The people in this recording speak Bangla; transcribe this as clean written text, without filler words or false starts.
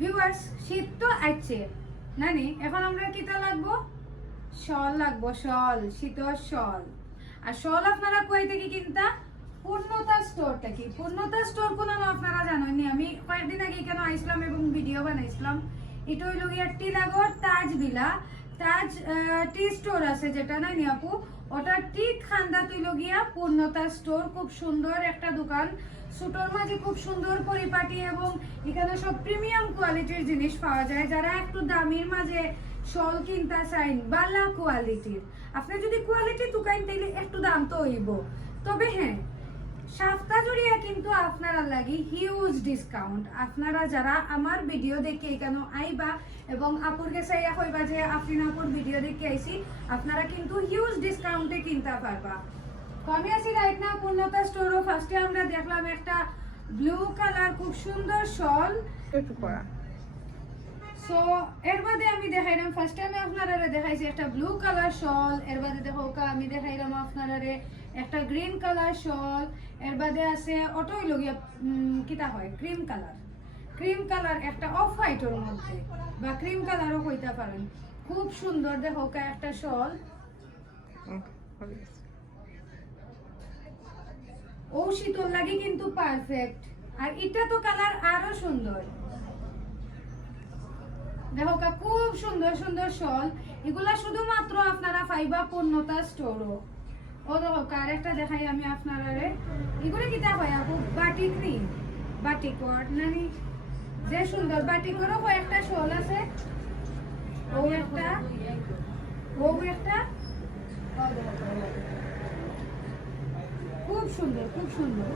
ভিউয়ার্স শীত তো আছে নানি, এখন আমরা কিটা লাগবো, শল লাগবো, শল, শীতর শল। আর শল আপনারা কই থেকে কিনতা, পূর্ণতা স্টোর থেকে। পূর্ণতা স্টোর কোন আপনারা জানেননি, আমি কয়েকদিন আগে এখানে আইছিলাম এবং ভিডিও বানাইছিলাম। এটা হইল গিয়া টিলাগড় তাজ বিলা, তাজ টি স্টোর আছে যেটা নানি আপু, ওটা ঠিক খান্দা তুইল গিয়া পূর্ণতা স্টোর। খুব সুন্দর একটা দোকান, ছোটর মাঝে খুব সুন্দর পরিপাটি এবং এখানে সব প্রিমিয়াম কোয়ালিটির জিনিস পাওয়া যায়। যারা একটু দামির মাঝে শল কিনতে চাইন বালা কোয়ালিটির, আপনি যদি কোয়ালিটি তুকাইন তাইলে একটু দাম তো হইব। তবে হ্যাঁ, সপ্তাহ জুড়িয়া কিন্তু আপনারা লাগি হিউজ ডিসকাউন্ট। আপনারা যারা আমার ভিডিও দেখে এখানে আইবা এবং আপুর কাছে আইয়া কইবা যে আফরিন আপুর ভিডিও দেখে আইছি, আপনারা কিন্তু হিউজ ডিসকাউন্টে কিনতে পারবা। তো আমি আছি রাইট না পূর্ণতা স্টোরও। ফার্স্টে আমরা দেখলাম একটা ব্লু কালার খুব সুন্দর শল একটু পরা। সো এর বাদে আমি দেখাইলাম, ফার্স্ট টাইমে আপনারা দেখাইছি একটা ব্লু কালার শল। এর বাদে দেখো আমি দেখাইলাম আপনারা একটা গ্রিন কালার শল। এর বাদে আছে অটোই লগিয়া কিটা হয় ক্রিম কালার, ক্রিম কালার একটা অফ হোয়াইটের মধ্যে বা ক্রিম কালারও কইতে পারেন। খুব সুন্দর দেখো একটা শল। ও শীতল লাগে কিন্তু পারফেক্ট। আর এটা তো কালার আরো সুন্দর, দেখো খুব সুন্দর সুন্দর শল। এগুলা শুধুমাত্র আপনারা পাইবা পূর্ণতা স্টোরও। ও দেখো আরেকটা দেখাই আমি আপনারা, এগুলো কিতা হয় আপু, বাটিক ক্রিম, বাটিক ওয়ার্ড নানি, যে সুন্দর বাটিকেরও কয়েকটা শল আছে। ও একটা, ও একটা, খুব সুন্দর খুব সুন্দর।